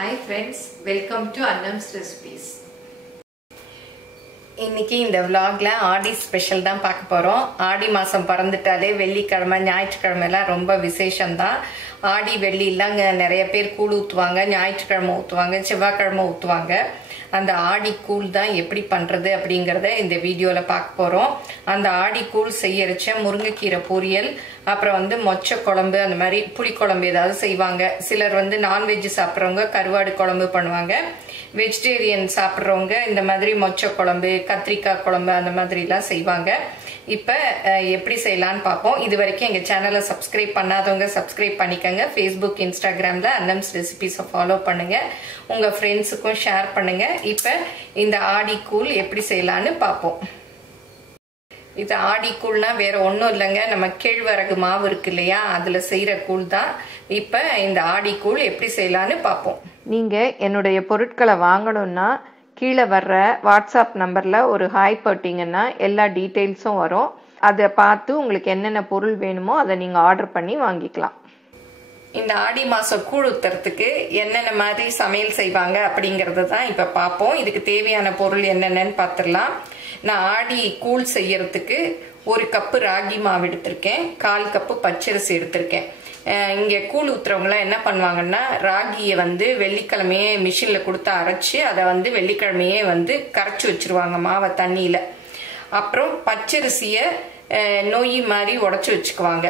Hi friends, welcome to Annams recipes. இன்னைக்கு இந்த vlogல ஆடி ஸ்பெஷல் தான் பார்க்க போறோம். ஆடி மாசம் பறந்துட்டாலே வெள்ளிக்கிழமை ஞாயிற்றுக்கிழமை எல்லாம் ரொம்ப விசேஷம் தான். ஆடி வெள்ளி இல்லங்க நிறைய பேர் கூழ் ஊத்துவாங்க, ஞாயிற்றுக்கிழமை ஊத்துவாங்க, செவ்வாய்க்கிழமை ஊத்துவாங்க. அந்த ஆடி கூழ் தான் எப்படி பண்றது அப்படிங்கறத இந்த வீடியோல பார்க்க போறோம். அந்த ஆடி கூழ் செய்யறச்ச முருங்கைக்கீரை பொரியல், அப்புறம் மொச்சை குழம்பு, அந்த மாதிரி புளி குழம்பு ஏதாவது செய்வாங்க. சிலர் நான்வெஜ் சாப்பிட்றவங்க கருவாடு குழம்பு பண்ணுவாங்க. வெஜிடேரியன் சாப்பிட்றவங்க இந்த மாதிரி மொச்சை குழம்பு, கத்திரிக்காய் குழம்பு அந்த மாதிரிலாம் செய்வாங்க. இப்போ எப்படி செய்யலான்னு பார்ப்போம். இது வரைக்கும் எங்கள் சேனலை சப்ஸ்கிரைப் பண்ணாதவங்க சப்ஸ்கிரைப் பண்ணிக்கோங்க. ஃபேஸ்புக், இன்ஸ்டாகிராமில் அன்னம்ஸ் ரெசிபிஸை ஃபாலோ பண்ணுங்கள். உங்கள் ஃப்ரெண்ட்ஸுக்கும் ஷேர் பண்ணுங்கள். இப்போ இந்த ஆடி கூழ் எப்படி செய்யலான்னு பார்ப்போம். இது ஆடி கூழ்னா வேற ஒன்றும் இல்லைங்க, நம்ம கேழ்வரகு மாவு இருக்கு இல்லையா, அதில் செய்கிற கூழ் தான். இப்போ இந்த ஆடி கூழ் எப்படி செய்யலான்னு பார்ப்போம். நீங்கள் என்னுடைய பொருட்களை வாங்கணும்னா கீழே வர்ற வாட்ஸ்அப் நம்பரில் ஒரு ஹாய் போட்டிங்கன்னா எல்லா டீட்டெயில்ஸும் வரும். அதை பார்த்து உங்களுக்கு என்னென்ன பொருள் வேணுமோ அதை நீங்கள் ஆர்டர் பண்ணி வாங்கிக்கலாம். இந்த ஆடி மாதம் கூழ் ஊற்றுறதுக்கு என்னென்ன மாதிரி சமையல் செய்வாங்க அப்படிங்கிறது தான் இப்போ பார்ப்போம். இதுக்கு தேவையான பொருள் என்னென்னு பார்த்துடலாம். நான் ஆடி கூழ் செய்யறதுக்கு 1 கப்பு ராகி மாவு எடுத்திருக்கேன், 1/4 கப்பு பச்சரிசி எடுத்திருக்கேன். இங்கே கூழ் ஊற்றுறவங்களாம் என்ன பண்ணுவாங்கன்னா, ராகியை வெள்ளிக்கிழமையே மிஷினில் கொடுத்து அரைச்சி அதை வெள்ளிக்கிழமையே கரைச்சி வச்சுருவாங்க மாவை தண்ணியில். அப்புறம் பச்சரிசியை நொய் மாதிரி உடச்சி வச்சுக்குவாங்க.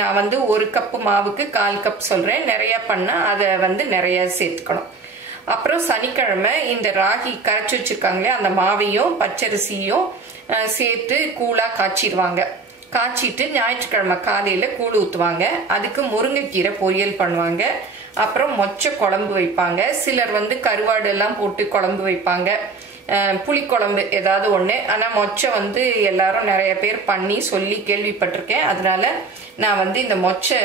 நான் 1 கப்பு மாவுக்கு 1/4 கப் சொல்கிறேன். நிறையா பண்ணால் அதை நிறையா சேர்த்துக்கணும். அப்புறம் சனிக்கிழமை இந்த ராகி கரைச்சி வச்சுருக்காங்களே அந்த மாவையும் பச்சரிசியும் சேர்த்து கூழாக காய்ச்சிடுவாங்க. காய்ச்சிட்டு ஞாயிற்றுக்கிழமை காலையில் கூழ் ஊற்றுவாங்க. அதுக்கு முருங்கைக்கீரை பொரியல் பண்ணுவாங்க. அப்புறம் மொச்சை குழம்பு வைப்பாங்க. சிலர் கருவாடு எல்லாம் போட்டு குழம்பு வைப்பாங்க, புளிக்குழம்பு ஏதாவது ஒன்று. ஆனால் மொச்சை எல்லாரும் நிறைய பேர் பண்ணி சொல்லி கேள்விப்பட்டிருக்கேன். அதனால நான் இந்த மொச்சை,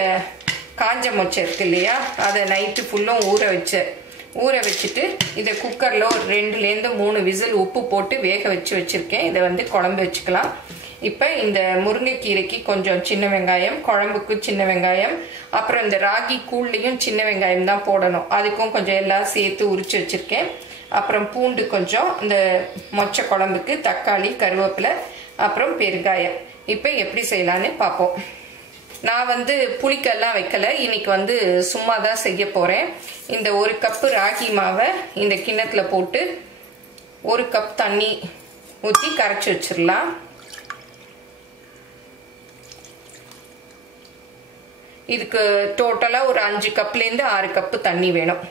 காஞ்ச மொச்சை இருக்கு இல்லையா, அதை நைட்டு ஃபுல்லும் ஊற வச்சுட்டு இதை குக்கரில் ஒரு 2லேருந்து 3 விசில் உப்பு போட்டு வேக வச்சுருக்கேன். இதை குழம்பு வச்சுக்கலாம். இப்போ இந்த முருங்கைக்கீரைக்கு கொஞ்சம் சின்ன வெங்காயம், குழம்புக்கு சின்ன வெங்காயம், அப்புறம் இந்த ராகி கூழ்லையும் சின்ன வெங்காயம் தான் போடணும். அதுக்கும் கொஞ்சம் எல்லாம் சேர்த்து உரிச்சு வச்சுருக்கேன். அப்புறம் பூண்டு கொஞ்சம், இந்த மொச்சை குழம்புக்கு தக்காளி, கருவேப்பிலை, அப்புறம் பெருங்காயம். இப்போ எப்படி செய்யலான்னு பார்ப்போம். நான் புளிக்கெல்லாம் வைக்கல, இன்னைக்கு சும்மா தான் செய்ய போகிறேன். இந்த 1 கப்பு ராகி மாவை இந்த கிண்ணத்தில் போட்டு 1 கப் தண்ணி ஊற்றி கரைச்சி வச்சிடலாம். இதுக்கு டோட்டலாக ஒரு 5 கப்லேருந்து 6 கப்பு தண்ணி வேணும்.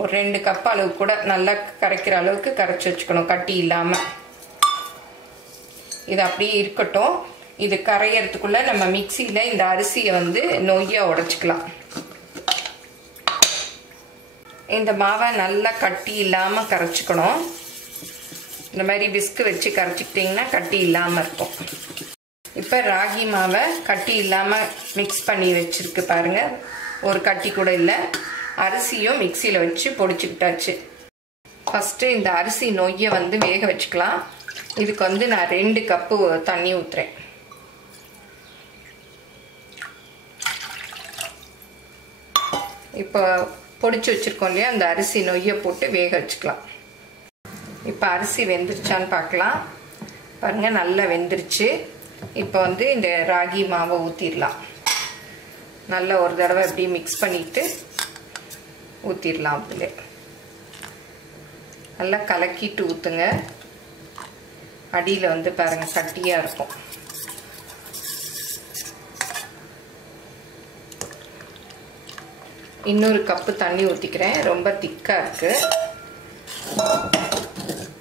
ஒரு 2 கப் அளவு கூட நல்லா கரைக்கிற அளவுக்கு கரைச்சி வச்சுக்கணும், கட்டி இல்லாமல். இது அப்படியே இருக்கட்டும். இது கரையிறதுக்குள்ள நம்ம மிக்சியில் இந்த அரிசியை நொய்யா உடைச்சிக்கலாம். இந்த மாவை நல்லா கட்டி இல்லாமல் கரைச்சிக்கணும். இந்த மாதிரி விஸ்கு வச்சு கரைச்சிக்கிட்டிங்கன்னா கட்டி இல்லாமல் இருக்கும். இப்போ ராகி மாவை கட்டி இல்லாமல் மிக்ஸ் பண்ணி வச்சுருக்கு பாருங்கள், ஒரு கட்டி கூட இல்லை. அரிசியும் மிக்சியில் வச்சு பொடிச்சுக்கிட்டாச்சு. ஃபஸ்ட்டு இந்த அரிசி நொய்யை வேக வச்சுக்கலாம். இதுக்கு நான் 2 கப்பு தண்ணி ஊற்றுறேன். இப்போ பொடிச்சு வச்சுருக்கோம் இல்லையா, அந்த அரிசி நொய்யை போட்டு வேக வச்சுக்கலாம். இப்போ அரிசி வெந்துருச்சான்னு பார்க்கலாம். பாருங்கள், நல்லா வெந்துருச்சு. இப்போ இந்த ராகி மாவை ஊற்றிடலாம். நல்லா ஒரு தடவை இப்படி மிக்ஸ் பண்ணிட்டு ஊற்றிடலாம். அதில் நல்லா கலக்கிட்டு ஊற்றுங்க. அடியில் பாருங்கள் கட்டியாக இருக்கும். இன்னொரு கப்பு தண்ணி ஊற்றிக்கிறேன். ரொம்ப திக்காக இருக்குது,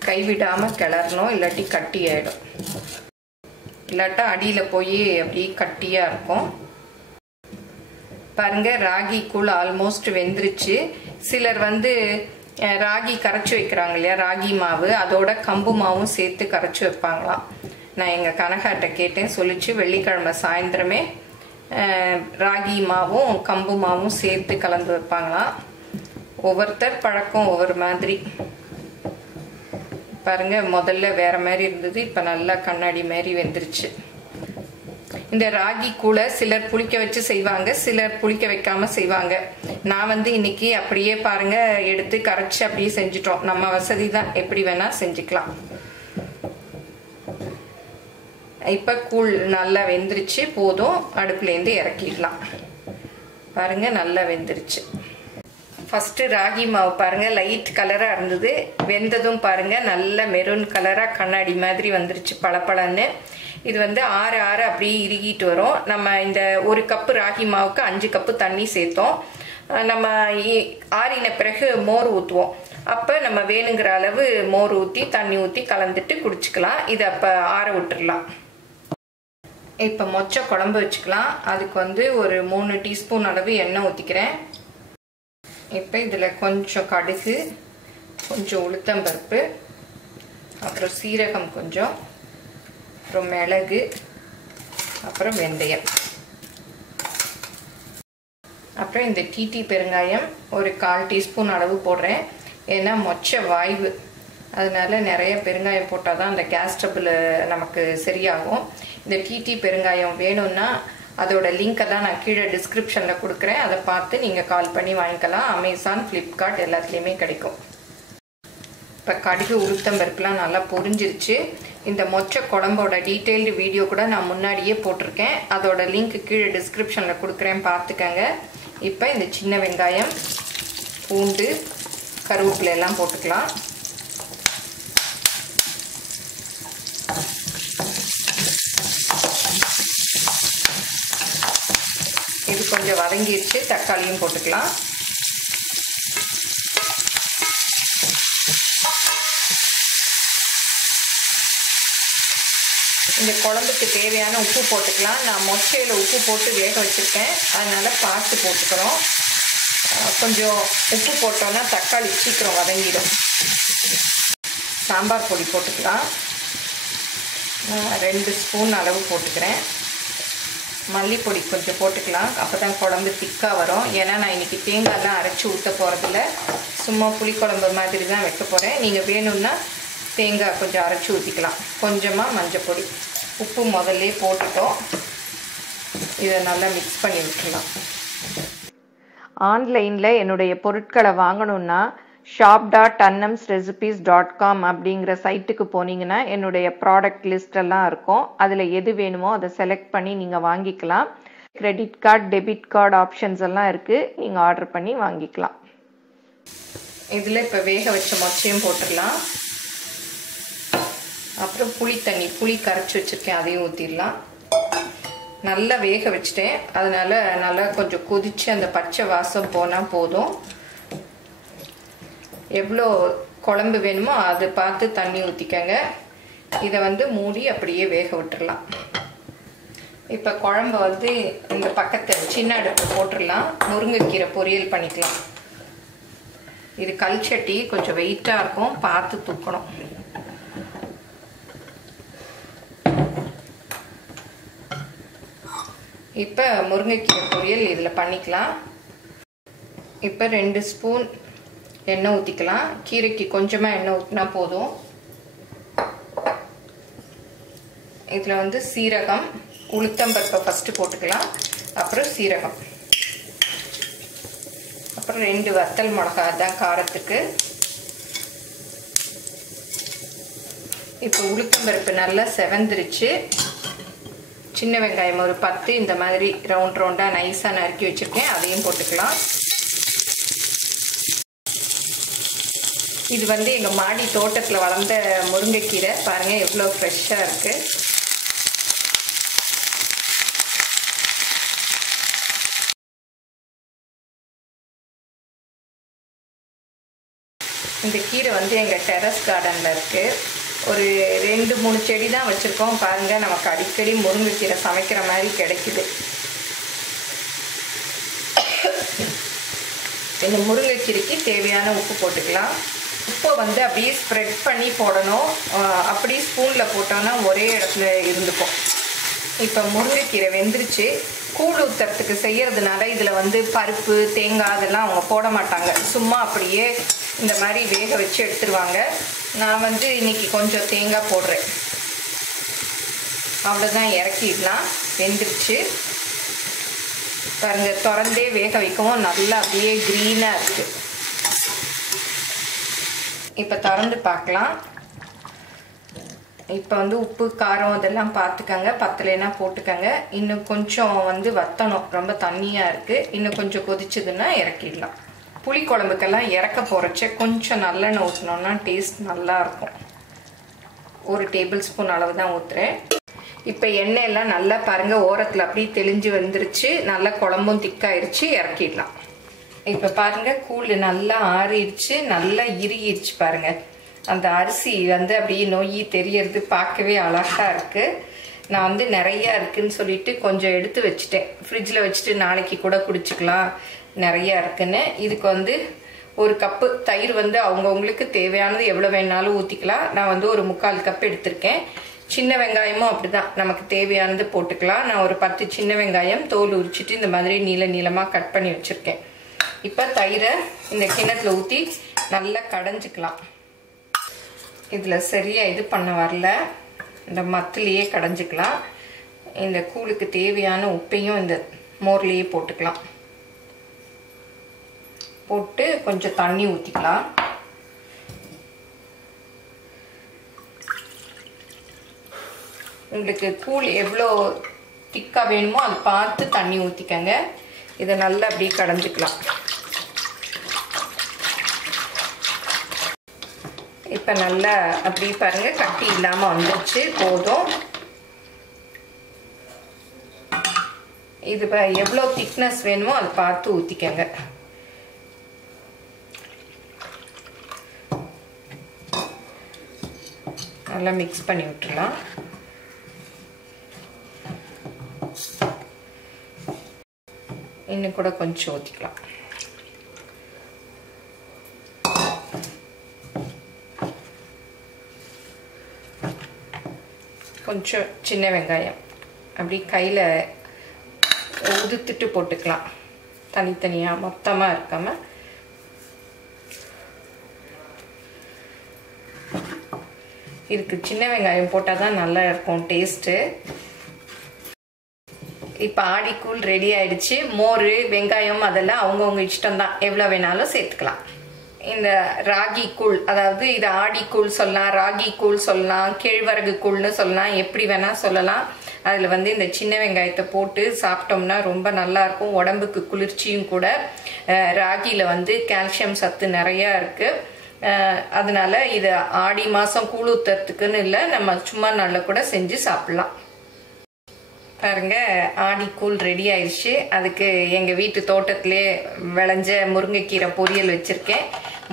கைவிடாமல் கிளறணும், இல்லாட்டி கட்டி ஆகிடும். இல்லாட்டா அடியில் போய் அப்படி கட்டியாக இருக்கும். பாருங்கள், ராகி கூழ் ஆல்மோஸ்ட் வெந்துருச்சு. சிலர் ராகி கரைச்சி வைக்கிறாங்க இல்லையா, ராகி மாவு அதோட கம்பு மாவும் சேர்த்து கரைச்சி வைப்பாங்களாம். நான் எங்கள் கனகாட்ட கேட்டேன், சொல்லிச்சு வெள்ளிக்கிழமை சாயந்தரமே ராகி மாவும் கம்பு மாவும் சேர்த்து கலந்து வைப்பாங்களாம். ஒவ்வொருத்தர் பழக்கம் ஒவ்வொரு மாதிரி. பாருங்க, முதல்ல வேற மாதிரி இருந்தது, இப்போ நல்லா கண்ணாடி மாதிரி வெந்துருச்சு. இந்த ராகி கூழை சிலர் புளிக்க வச்சு செய்வாங்க, சிலர் புளிக்க வைக்காம செய்வாங்க. நான் வந்து இன்னைக்கு அப்படியே பாருங்க எடுத்து கரைச்சி அப்படியே செஞ்சுட்டோம். நம்ம வசதி தான், எப்படி வேணா செஞ்சுக்கலாம். இப்ப கூழ் நல்லா வெந்துருச்சு, போதும். அடுப்புலேருந்து இறக்கிடலாம். பாருங்க நல்லா வெந்துருச்சு. ஃபர்ஸ்ட் ராகி மாவு பாருங்க லைட் கலரா இருந்தது, வெந்ததும் பாருங்க நல்ல மெரூன் கலரா கண்ணாடி மாதிரி வந்துருச்சு பளபளன்னு. இது வந்து ஆற ஆற அப்படியே இறுகிட்டு வரும். நம்ம இந்த ஒரு கப்பு ராகி மாவுக்கு 5 கப்பு தண்ணி சேர்த்தோம். நம்ம ஆறின பிறகு மோர் ஊற்றுவோம். அப்போ நம்ம வேணுங்கிற அளவு மோர் ஊற்றி தண்ணி ஊற்றி கலந்துட்டு குடிச்சுக்கலாம். இதை அப்போ ஆற விட்டுடலாம். இப்போ மொச்சை குழம்பு வச்சுக்கலாம். அதுக்கு வந்து ஒரு 3 டீஸ்பூன் அளவு எண்ணெய் ஊற்றிக்கிறேன். இப்போ இதில் கொஞ்சம் கடுகு, கொஞ்சம் உளுத்தம்பருப்பு, அப்புறம் சீரகம் கொஞ்சம், அப்புறம் மிளகு, அப்புறம் வெந்தயம், அப்புறம் இந்த டிடி பெருங்காயம் ஒரு 1/4 டீஸ்பூன் அளவு போடுறேன். ஏன்னா மொச்சை வாய்வு, அதனால நிறைய பெருங்காயம் போட்டால் தான் அந்த கேஸ் ட்ரபிள் நமக்கு சரியாகும். இந்த டிடி பெருங்காயம் வேணும்னா அதோட லிங்கை தான் நான் கீழே டிஸ்கிரிப்ஷனில் கொடுக்குறேன். அதை பார்த்து நீங்கள் கால் பண்ணி வாங்கிக்கலாம். அமேசான், ஃப்ளிப்கார்ட் எல்லாத்துலேயுமே கிடைக்கும். இப்போ கடுகு உளுத்தம்பருப்புலாம் நல்லா பொரிஞ்சிருச்சு. இந்த மொச்சை குழம்போட டீட்டெயில்டு வீடியோ கூட நான் முன்னாடியே போட்டிருக்கேன். அதோட லிங்க் கீழே டிஸ்கிரிப்ஷனில் கொடுக்குறேன், பார்த்துக்கங்க. இப்போ இந்த சின்ன வெங்காயம், பூண்டு, கருவேப்பிலை எல்லாம் போட்டுக்கலாம். இது கொஞ்சம் வதங்கிடுச்சு, தக்காளியும் போட்டுக்கலாம். இந்த குழம்புக்கு தேவையான உப்பு போட்டுக்கலாம். நான் மொச்சையில் உப்பு போட்டு வேக வச்சுருக்கேன், அதனால் பார்த்து போட்டுக்கிறோம். கொஞ்சம் உப்பு போட்டோன்னா தக்காளி சீக்கிரம் வதங்கிடும். சாம்பார் பொடி போட்டுக்கலாம். 2 ஸ்பூன் அளவு போட்டுக்கிறேன். மல்லிப்பொடி கொஞ்சம் போட்டுக்கலாம், அப்போ தான் குழம்பு திக்காக வரும். ஏன்னா நான் இன்றைக்கி தேங்காயெல்லாம் அரைச்சி ஊற்ற போகிறதில்ல, சும்மா புளிக்குழம்பு மாதிரி தான் வைக்க போகிறேன். நீங்கள் வேணும்னா தேங்காய் கொஞ்சம் அரைச்சி ஊற்றிக்கலாம். கொஞ்சமாக மஞ்சப்பொடி, உப்பு முதல்ல போட்டுட்டோம். இதை நல்லா மிக்ஸ் பண்ணி விட்டுடலாம். ஆன்லைனில் என்னுடைய பொருட்களை வாங்கணுன்னா shop.annamsrecipes.com அப்படிங்கிற சைட்டுக்கு போனீங்கன்னா என்னுடைய ப்ராடக்ட் லிஸ்ட் எல்லாம் இருக்கும். அதில் எது வேணுமோ அதை செலக்ட் பண்ணி நீங்கள் வாங்கிக்கலாம். Credit card, debit card options எல்லாம் இருக்குது, நீங்கள் ஆர்டர் பண்ணி வாங்கிக்கலாம். இதில் இப்போ வேக வச்ச மொச்சையும் போட்டுடலாம். அப்புறம் புளி கரைச்சி வச்சுருக்கேன், அதையும் ஊற்றிடலாம். நல்லா வேக வச்சுட்டேன், அதனால் நல்லா கொஞ்சம் கொதித்து அந்த பச்சை வாசம் போனால் போதும். எவ்வளோ குழம்பு வேணுமோ அது பார்த்து தண்ணி ஊற்றிக்கங்க. இதை வந்து மூடி அப்படியே வேக விட்டுடலாம். இப்போ குழம்பு வந்து இந்த பக்கத்தில் சின்ன அடுப்பு போட்டுடலாம். முருங்கைக்கீரை பொரியல் பண்ணிக்கலாம். இது கல் சட்டி, கொஞ்சம் வெயிட்டாக இருக்கும், பார்த்து தூக்கணும். இப்போ முருங்கைக்கீரை பொரியல் இதில் பண்ணிக்கலாம். இப்போ 2 ஸ்பூன் எண்ணெய் ஊற்றிக்கலாம். கீரைக்கு கொஞ்சமாக எண்ணெய் ஊற்றினா போதும். இதில் வந்து சீரகம், உளுத்தம்பருப்பை ஃபஸ்ட்டு போட்டுக்கலாம், அப்புறம் சீரகம், அப்புறம் 2 வத்தல் மிளகா தான் காரத்துக்கு. இப்போ உளுத்தம்பருப்பு நல்லா செவந்துருச்சு. சின்ன வெங்காயம் ஒரு 10 இந்த மாதிரி ரவுண்டாக நைஸாக நறுக்கி வச்சுருக்கேன், அதையும் போட்டுக்கலாம். இது வந்து எங்கள் மாடி தோட்டத்தில் வளர்ந்த முருங்கைக்கீரை, பாருங்கள் எவ்வளோ ஃப்ரெஷ்ஷாக இருக்குது. இந்த கீரை வந்து எங்கள் டெரஸ் கார்டனில் இருக்குது. ஒரு 2-3 செடி தான் வச்சுருக்கோம். பாருங்கள், நமக்கு அடிக்கடி முருங்கைக்கீரை சமைக்கிற மாதிரி கிடைக்குது. இந்த முருங்கைக்கீரைக்கு தேவையான உப்பு போட்டுக்கலாம். உப்பை வந்து அப்படியே ஸ்ப்ரெட் பண்ணி போடணும். அப்படி ஸ்பூனில் போட்டோன்னா ஒரே இடத்துல இருந்துக்கும். இப்போ முருங்கைக்கீரை வெந்துருச்சு. கூழ் ஊற்றுறதுக்கு செய்கிறதுனால இதில் வந்து பருப்பு, தேங்காய் அதெல்லாம் அவங்க போட மாட்டாங்க. சும்மா அப்படியே இந்த மாதிரி வேக வச்சு எடுத்துருவாங்க. நான் வந்து இன்றைக்கி கொஞ்சம் தேங்காய் போடுறேன். அவ்வளோதான், இறக்கிடலாம். வெந்துருச்சு பாருங்க. திறந்தே வேக வைக்கவும் நல்லா அப்படியே க்ரீனாக இருக்குது. இப்போ திறந்து பார்க்கலாம். இப்போ வந்து உப்பு காரம் அதெல்லாம் பார்த்துக்கங்க, பத்தலைன்னா போட்டுக்கங்க. இன்னும் கொஞ்சம் வந்து வத்தணும், ரொம்ப தண்ணியாக இருக்குது. இன்னும் கொஞ்சம் கொதிச்சதுன்னா இறக்கிடலாம். புளி குழம்புக்கெல்லாம் இறக்க போகிறச்ச கொஞ்சம் நல்லெண்ணெய் ஊற்றினோன்னா டேஸ்ட் நல்லாயிருக்கும். 1 டேபிள் ஸ்பூன் அளவு தான் ஊற்றுறேன். இப்போ எண்ணெயெல்லாம் நல்லா பாருங்கள் ஓரத்தில் அப்படியே தெளிஞ்சு வந்துருச்சு. நல்லா குழம்பும் திக்காயிருச்சு, இறக்கிடலாம். இப்போ பாருங்கள் கூழ் நல்லா ஆறிடுச்சு, நல்லா இறுகிடுச்சு பாருங்கள். அந்த அரிசி வந்து அப்படியே நொய்யி தெரியறது பார்க்கவே அழகாக இருக்குது. நான் வந்து நிறையா இருக்குதுன்னு சொல்லிட்டு கொஞ்சம் எடுத்து வச்சுட்டேன். ஃப்ரிட்ஜில் வச்சுட்டு நாளைக்கு கூட குடிச்சிக்கலாம், நிறையா இருக்குன்னு. இதுக்கு வந்து 1 கப்பு தயிர் வந்து அவங்கவுங்களுக்கு தேவையானது எவ்வளோ வேணாலும் ஊற்றிக்கலாம். நான் வந்து ஒரு 3/4 கப் எடுத்திருக்கேன். சின்ன வெங்காயமும் அப்படி தான், நமக்கு தேவையானது போட்டுக்கலாம். நான் ஒரு 10 சின்ன வெங்காயம் தோல் உரிச்சிட்டு இந்த மாதிரி நீளமாக கட் பண்ணி வச்சுருக்கேன். இப்போ தயிரை இந்த கிண்ணத்தில் ஊற்றி நல்லா கடைஞ்சிக்கலாம். இதில் சரியாக இது பண்ண வரல, இந்த மத்திலேயே கடைஞ்சிக்கலாம். இந்த கூழுக்கு தேவையான உப்பையும் இந்த மோர்லேயே போட்டுக்கலாம். போட்டு கொஞ்சம் தண்ணி ஊற்றிக்கலாம். உங்களுக்கு கூழ் எவ்வளோ திக்காக வேணுமோ அதை பார்த்து தண்ணி ஊற்றிக்கங்க. இதை நல்லா அப்படியே கடைஞ்சிக்கலாம். இப்போ நல்லா அப்படி பாருங்கள் கட்டி இல்லாமல் வந்துடுச்சு, போதும். இது எவ்வளோ திக்னஸ் வேணுமோ அதை பார்த்து ஊற்றிக்கங்க. நல்லா மிக்ஸ் பண்ணி விட்டுடலாம். இன்னும் கூட கொஞ்சம் ஊற்றிக்கலாம். கொஞ்சம் சின்ன வெங்காயம் அப்படி கையில் உதுத்துட்டு போட்டுக்கலாம், தனித்தனியாக மொத்தமாக இருக்காமல். இதுக்கு சின்ன வெங்காயம் போட்டால் தான் நல்லா இருக்கும் டேஸ்ட்டு. இப்போ ஆடிக்கூழ் ரெடி ஆயிடுச்சு. மோர் வெங்காயம் அதெல்லாம் அவங்கவுங்க இஷ்டம் தான், எவ்வளோ வேணாலும் சேர்த்துக்கலாம். இந்த ராகி கூழ், அதாவது இது ஆடிக்கூழ் சொல்லலாம், ராகி கூழ் சொல்லலாம், கேழ்வரகு கூழ்னு சொல்லலாம், எப்படி வேணால் சொல்லலாம். அதில் வந்து இந்த சின்ன வெங்காயத்தை போட்டு சாப்பிட்டோம்னா ரொம்ப நல்லாயிருக்கும், உடம்புக்கு குளிர்ச்சியும் கூட. ராகியில் வந்து கால்சியம் சத்து நிறையா இருக்குது. அதனால இது ஆடி மாதம் கூழ் ஊற்றுறதுக்குன்னு இல்லை, நம்ம சும்மா நல்லா கூட செஞ்சு சாப்பிட்லாம். பாருங்க ஆடிக்கூழ் ரெடி ஆயிடுச்சு. அதுக்கு எங்கள் வீட்டு தோட்டத்திலே விளைஞ்ச முருங்கைக்கீரை பொரியல் வச்சுருக்கேன்,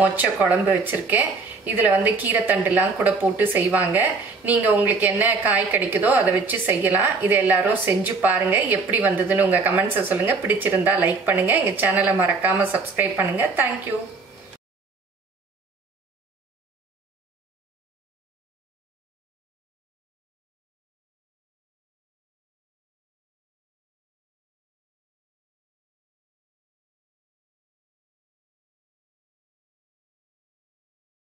மொச்சை குழம்பு வச்சுருக்கேன். இதில் வந்து கீரை தண்டுலாம் கூட போட்டு செய்வாங்க. நீங்கள் உங்களுக்கு என்ன காய் கிடைக்குதோ அதை வச்சு செய்யலாம். இதை எல்லாரும் செஞ்சு பாருங்கள், எப்படி வந்ததுன்னு உங்கள் கமெண்ட்ஸை சொல்லுங்கள். பிடிச்சிருந்தா லைக் பண்ணுங்கள், எங்கள் சேனலை மறக்காமல் சப்ஸ்கிரைப் பண்ணுங்கள். தேங்க்யூ.